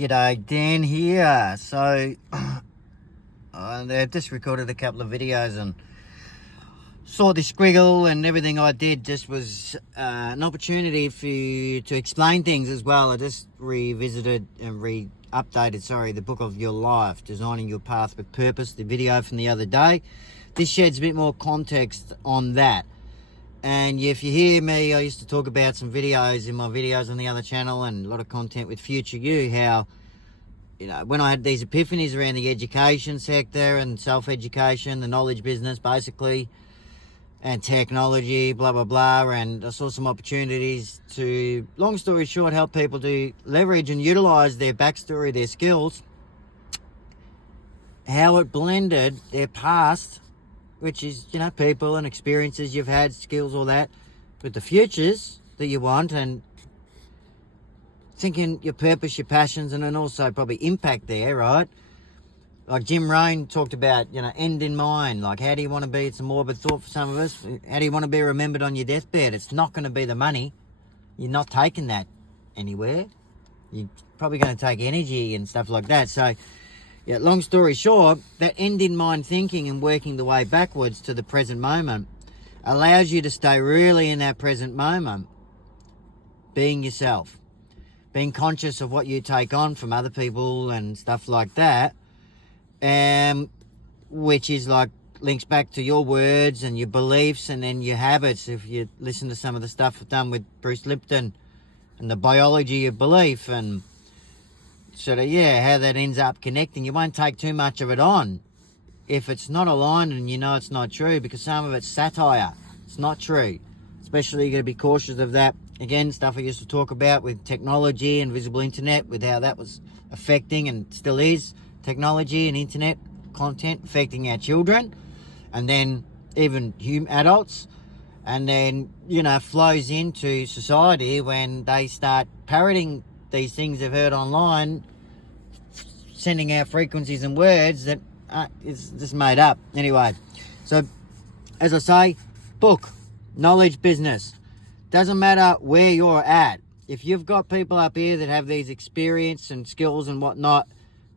G'day, Dan here. So, I just recorded a couple of videos and saw the squiggle, and everything I did just was an opportunity for you to explain things as well. I just revisited and updated the book of your life, Designing Your Path with Purpose, the video from the other day. This sheds a bit more context on that. And if you hear me, I used to talk about some videos in my videos on the other channel and a lot of content with Future You, how, you know, when I had these epiphanies around the education sector and self-education, the knowledge business basically, and technology, blah, blah, blah, and I saw some opportunities to, long story short, help people to leverage and utilize their backstory, their skills, how it blended their past, which is, you know, people and experiences you've had, skills, all that, with the futures that you want, and thinking your purpose, your passions, and then also probably impact there, right? Like Jim Rohn talked about, you know, end in mind. Like, how do you want to be? It's a morbid thought for some of us. How do you want to be remembered on your deathbed? It's not going to be the money. You're not taking that anywhere. You're probably going to take energy and stuff like that. So, yeah, long story short, that end in mind thinking and working the way backwards to the present moment allows you to stay really in that present moment, being yourself, being conscious of what you take on from other people and stuff like that, which is like links back to your words and your beliefs and then your habits. If you listen to some of the stuff done with Bruce Lipton and the biology of belief and sort of, how that ends up connecting. You won't take too much of it on if it's not aligned and you know it's not true, because some of it's satire. It's not true. Especially you've got to be cautious of that. Again, stuff I used to talk about with technology and visible internet, with how that was affecting and still is, technology and internet content affecting our children, and then even adults, and then, you know, flows into society when they start parroting these things they've heard online, sending out frequencies and words that is just made up. Anyway, so as I say, book, knowledge business. Doesn't matter where you're at. If you've got people up here that have these experience and skills and whatnot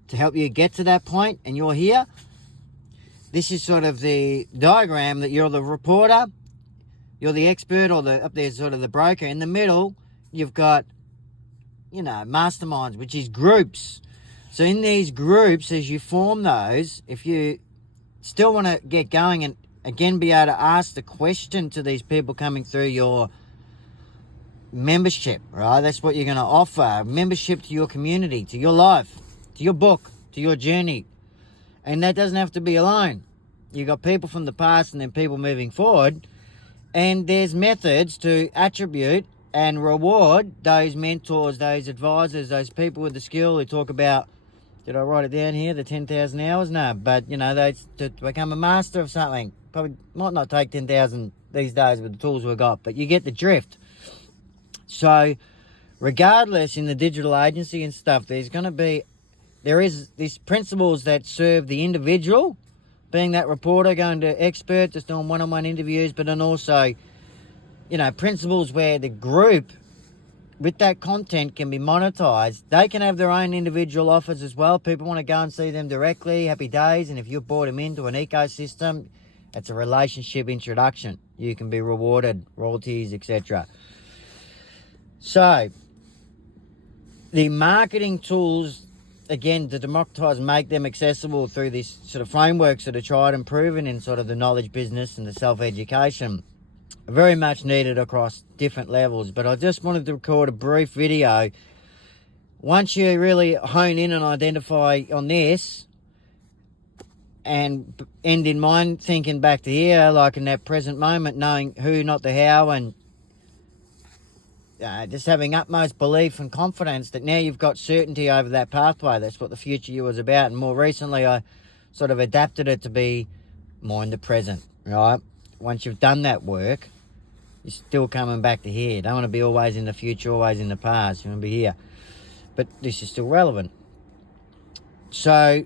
to help you get to that point, and you're here, this is sort of the diagram that you're the reporter, you're the expert, or up there's sort of the broker. In the middle, you've got, you know, masterminds, which is groups. So in these groups, as you form those, if you still want to get going and again be able to ask the question to these people coming through your membership, right? That's what you're going to offer. Membership to your community, to your life, to your book, to your journey. And that doesn't have to be alone. You've got people from the past and then people moving forward. And there's methods to attribute and reward those mentors, those advisors, those people with the skill who talk about, did I write it down here, the 10,000 hours? No, but, you know, they to become a master of something. Probably might not take 10,000 these days with the tools we've got, but you get the drift. So, regardless, in the digital agency and stuff, there is these principles that serve the individual, being that reporter, going to expert, just doing one-on-one interviews, but then also, you know, principles where the group with that content can be monetized. They can have their own individual offers as well. People want to go and see them directly, happy days. And if you've brought them into an ecosystem, it's a relationship introduction. You can be rewarded, royalties, etc. So, the marketing tools, again, to democratize, make them accessible through these sort of frameworks that are tried and proven in sort of the knowledge business and the self-education, very much needed across different levels. But I just wanted to record a brief video. Once you really hone in and identify on this and end in mind thinking back to here, like in that present moment, knowing who, not the how, and just having utmost belief and confidence that now you've got certainty over that pathway. That's what the Future You was about. And more recently, I sort of adapted it to be more in the present, right? Once you've done that work, you're still coming back to here. You don't want to be always in the future, always in the past. You want to be here. But this is still relevant. So,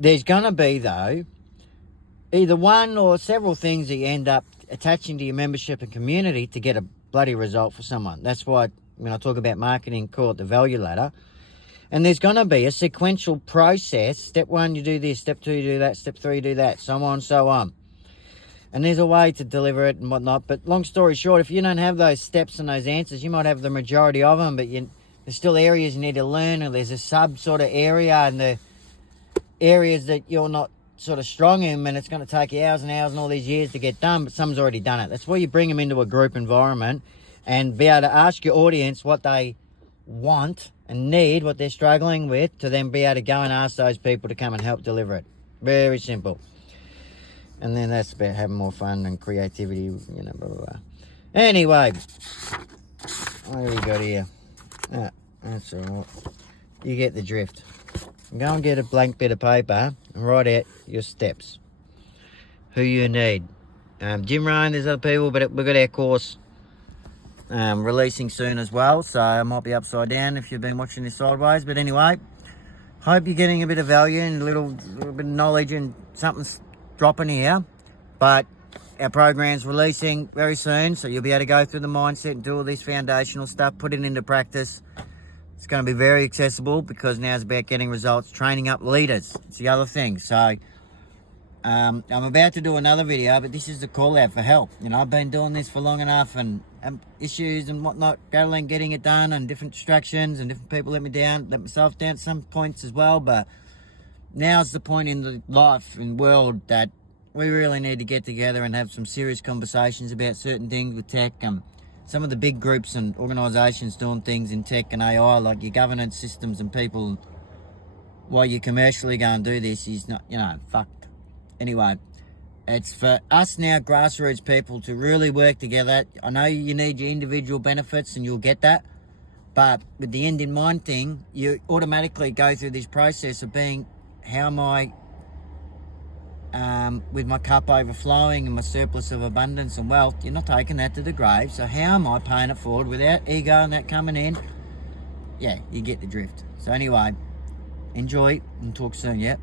there's going to be, though, either one or several things that you end up attaching to your membership and community to get a bloody result for someone. That's what when I talk about marketing, call it the value ladder. And there's going to be a sequential process. Step 1, you do this. Step 2, you do that. Step 3, you do that. So on, so on. And there's a way to deliver it and whatnot. But long story short, if you don't have those steps and those answers, you might have the majority of them, but there's still areas you need to learn, or there's a sub sort of area and the areas that you're not sort of strong in, and it's going to take you hours and hours and all these years to get done, but someone's already done it. That's why you bring them into a group environment and be able to ask your audience what they want and need, what they're struggling with, to then be able to go and ask those people to come and help deliver it. Very simple. And then that's about having more fun and creativity, blah, blah, blah. Anyway, what have we got here? That's all right. You get the drift. Go and get a blank bit of paper and write out your steps. Who you need. Jim Ryan, there's other people, but we've got our course releasing soon as well, so I might be upside down if you've been watching this sideways. But anyway, hope you're getting a bit of value and a little bit of knowledge, and something's dropping here. But our program's releasing very soon, so you'll be able to go through the mindset and do all this foundational stuff, put it into practice. It's going to be very accessible, because now it's about getting results, training up leaders. It's the other thing. So I'm about to do another video, but this is the call out for help. I've been doing this for long enough, and issues and whatnot, battling, getting it done, and different distractions, and different people let me down, let myself down at some points as well. But now's the point in the life and world that we really need to get together and have some serious conversations about certain things with tech. Some of the big groups and organisations doing things in tech and AI, like your governance systems and people, while you commercially go and do this, is not, fucked. Anyway, it's for us now, grassroots people, to really work together. I know you need your individual benefits, and you'll get that. But with the end in mind thing, you automatically go through this process of being, how am I, with my cup overflowing and my surplus of abundance and wealth, you're not taking that to the grave. So how am I paying it forward without ego and that coming in? Yeah, you get the drift. So anyway, enjoy and talk soon, yeah?